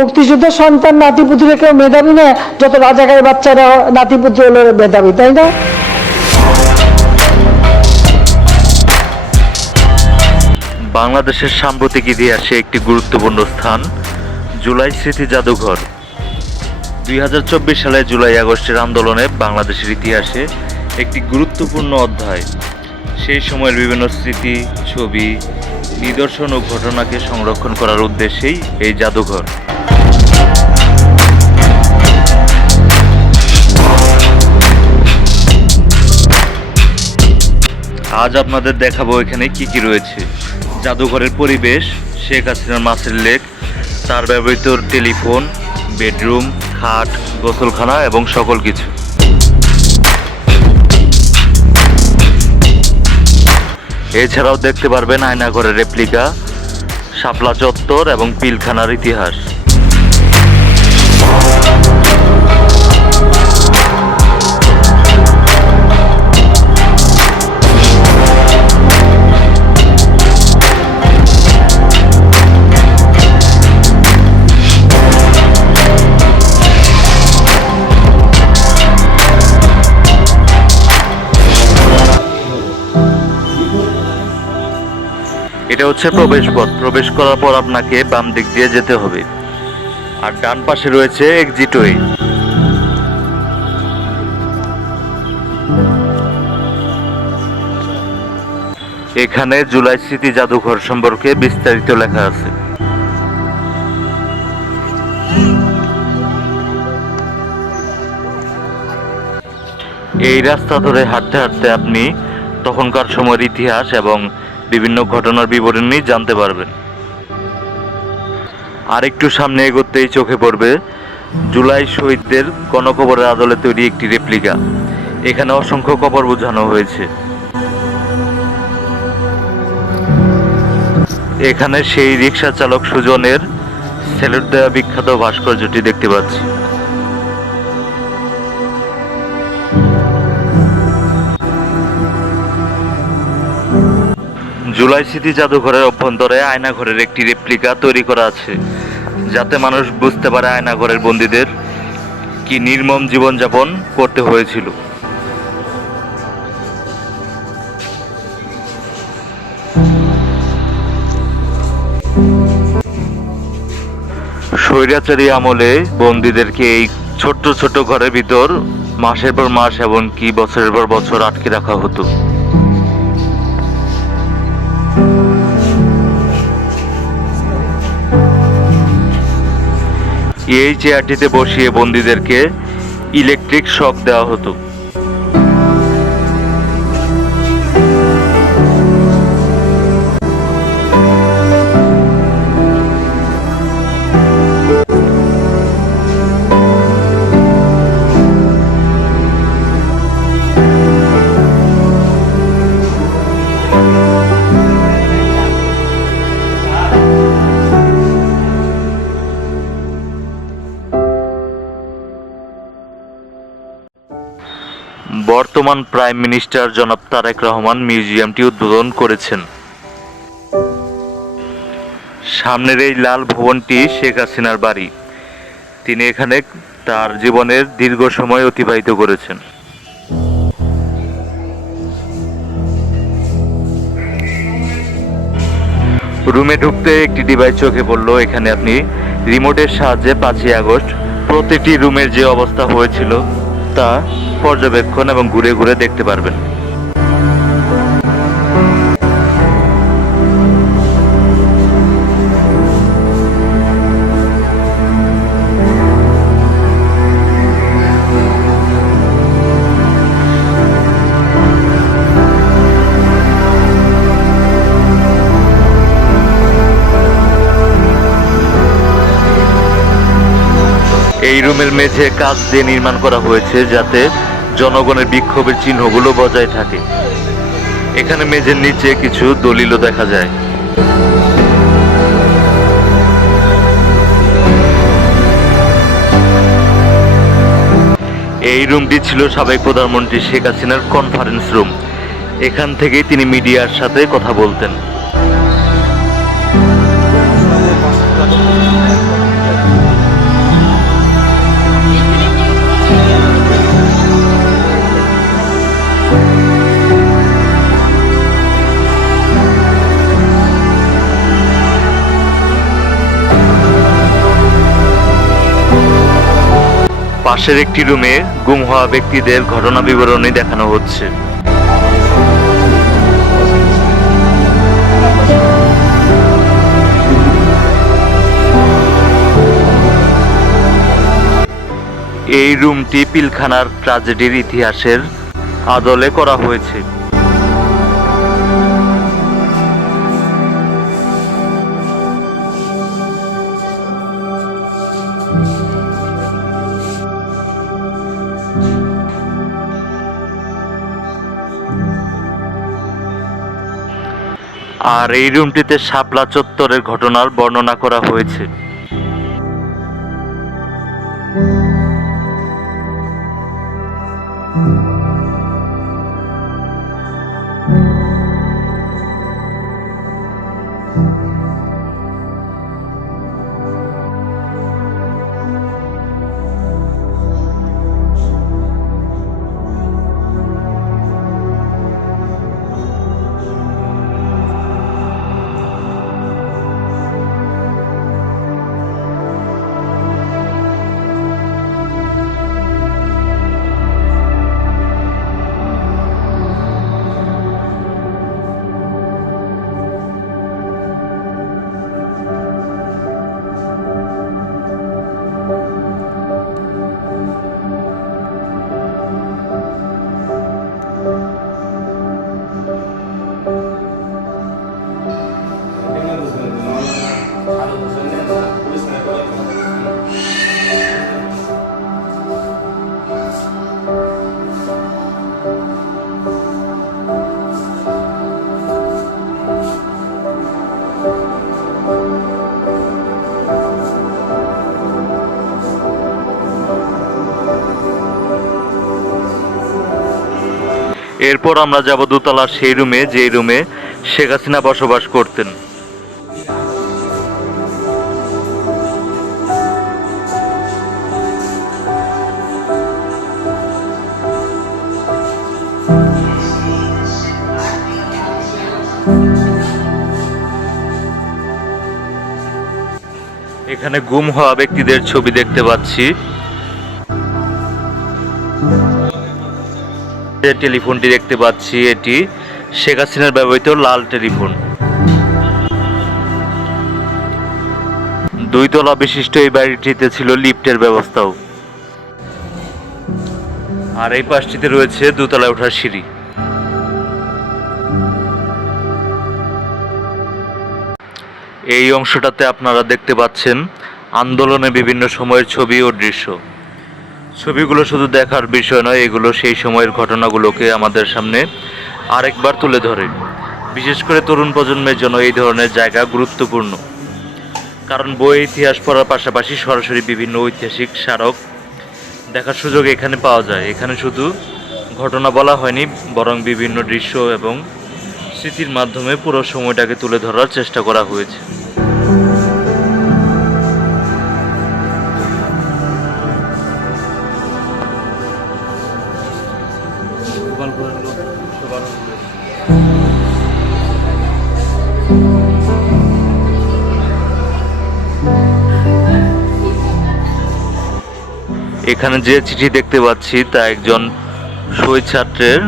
মুক্তিযুদ্ধের সন্তান নাতিপুতিরা কেউ মেধাবী না, যত রাজাকারের বাচ্চারা নাতিপুতি হলো মেধাবী, তাই না? বাংলাদেশের সাম্প্রতিক ইতিহাসে একটি গুরুত্বপূর্ণ স্থান জুলাই স্মৃতি জাদুঘর। 2024 সালে জুলাই আগস্টের আন্দোলনে বাংলাদেশের ইতিহাসে একটি গুরুত্বপূর্ণ অধ্যায়। সেই সময়ের বিভিন্ন স্মৃতি, ছবি, নিদর্শন ও ঘটনাকে সংরক্ষণ করার উদ্দেশ্যেই এই জাদুঘর। আজ আপনাদের দেখাবো এখানে কি কি রয়েছে। জাদুঘরের পরিবেশ, শেখ হাসিনার মাছের লেক, তার ব্যবহৃত টেলিফোন, বেডরুম, খাট, গোসলখানা এবং সকল কিছু। এছাড়াও দেখতে পারবেন আয়নাঘরের রেপ্লিকা, শাপলা চত্বর এবং পিলখানার ইতিহাস। এটা হচ্ছে প্রবেশ পথ। প্রবেশ করার পর আপনাকে বাম দিক দিয়ে যেতে হবে, আর ডান পাশে রয়েছে এক্সিট ওয়ে। এখানে জুলাই স্মৃতি জাদুঘর সম্পর্কে বিস্তারিত লেখা আছে। এই রাস্তা ধরে হাঁটতে হাঁটতে আপনি তখনকার সময়ের ইতিহাস এবং বিভিন্ন ঘটনার বিবরণী জানতে পারবেন। আর একটু সামনে এগোতেই চোখে পড়বে জুলাই শহীদদের গণকবরের আদলে তৈরি একটি রেপ্লিকা। এখানে অসংখ্য কবর বোঝানো হয়েছে। এখানে সেই রিক্সা চালক সুজনের সেলুট দেওয়া বিখ্যাত ভাস্কর্যটি দেখতে পাচ্ছি। জুলাই স্মৃতি জাদুঘরের অভ্যন্তরে আয়নাঘরের একটি রেপ্লিকা তৈরি করা আছে, যাতে মানুষ বুঝতে পারে আয়নাঘরের বন্দীদের কি নির্মম জীবনযাপন করতে হয়েছিল। স্বৈরাচারী আমলে বন্দীদেরকে এই ছোট্ট ছোট ঘরের ভিতর মাসের পর মাস এমনকি বছরের পর বছর আটকে রাখা হতো। এই চেয়ারটিতে বসিয়ে বন্দীদেরকে ইলেকট্রিক শক দেওয়া হতো। বর্তমান প্রাইম মিনিস্টার জনাব তারেক রহমান মিউজিয়ামটি উদ্বোধন করেছেন। সামনের এই লাল ভবনটি শেখ হাসিনার বাড়ি। তিনি এখানে তার জীবনের দীর্ঘ সময় অতিবাহিত করেছেন। রুমে ঢুকতে একটি ডিভাইস চোখে পড়লো। এখানে আপনি রিমোটের সাহায্যে 5ই আগস্ট প্রতিটি রুমের যে অবস্থা হয়েছিল তা পর্যবেক্ষণ এবং ঘুরে ঘুরে দেখতে পারবেন। এই রুমের মেঝে কাঁচ দিয়ে নির্মাণ করা হয়েছে, যাতে জনগণের বিক্ষোভের চিহ্নগুলো বজায় থাকে। এখানে মেঝের নিচে কিছু দলিলও দেখা যায়। এই রুমটি ছিল সাবেক প্রধানমন্ত্রী শেখ হাসিনার কনফারেন্স রুম। এখান থেকেই তিনি মিডিয়ার সাথে কথা বলতেন। পাশের একটি রুমে গুম হওয়া ব্যক্তিদের ঘটনা বিবরণী দেখানো হচ্ছে। এই রুমটি পিলখানার ট্র্যাজেডির ইতিহাসের আদলে করা হয়েছে। আর এই রুমটিতে শাপলা চত্বরের ঘটনার বর্ণনা করা হয়েছে। এরপর আমরা যাব দোতলার সেই রুমে, যে রুমে শেখ হাসিনা বসবাস করতেন। এখানে গুম হওয়া ব্যক্তিদের ছবি দেখতে পাচ্ছি। যে টেলিফোনটি দেখতে পাচ্ছি, এটি শেখ হাসিনার ব্যবহৃত লাল টেলিফোন। 2 তলা বিশিষ্ট এই বাড়িটিতে ছিল লিফটের ব্যবস্থাও। আর এই পাশটিতে রয়েছে 2 তলায় ওঠার সিঁড়ি। এই অংশটাতে আপনারা দেখতে পাচ্ছেন আন্দোলনে বিভিন্ন সময়ের ছবি ও দৃশ্য। ছবিগুলো শুধু দেখার বিষয় নয়, এগুলো সেই সময়ের ঘটনাগুলোকে আমাদের সামনে আরেকবার তুলে ধরে। বিশেষ করে তরুণ প্রজন্মের জন্য এই ধরনের জায়গা গুরুত্বপূর্ণ, কারণ বইয়ে ইতিহাস পড়ার পাশাপাশি সরাসরি বিভিন্ন ঐতিহাসিক স্মারক দেখার সুযোগ এখানে পাওয়া যায়। এখানে শুধু ঘটনা বলা হয়নি, বরং বিভিন্ন দৃশ্য এবং স্মৃতির মাধ্যমে পুরো সময়টাকে তুলে ধরার চেষ্টা করা হয়েছে। এখানে যে চিঠি দেখতে পাচ্ছি তা একজন শহীদ ছাত্রের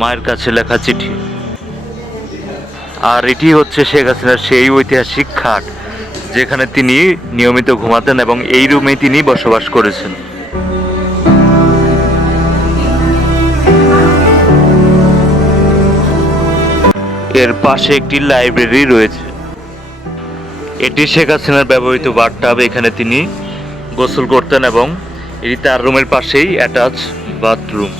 মায়ের কাছে লেখা চিঠি। আর এটি হচ্ছে শেখ হাসিনার সেই ঐতিহাসিক খাট, যেখানে তিনি নিয়মিত ঘুমাতেন এবং এই রুমে তিনি বসবাস করেছেন। এর পাশে একটি লাইব্রেরি রয়েছে। এটি শেখ হাসিনার ব্যবহৃত বাথটাব। এখানে তিনি গোসল করতেন এবং এটি তার রুমের পাশেই অ্যাটাচ বাথরুম।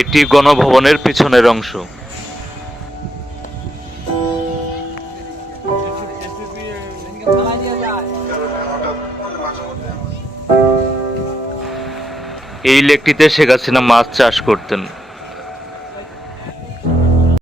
এটি গণভবনের পিছনের অংশ। এই লেকটিতে শেখ হাসিনা মাছ চাষ করতেন।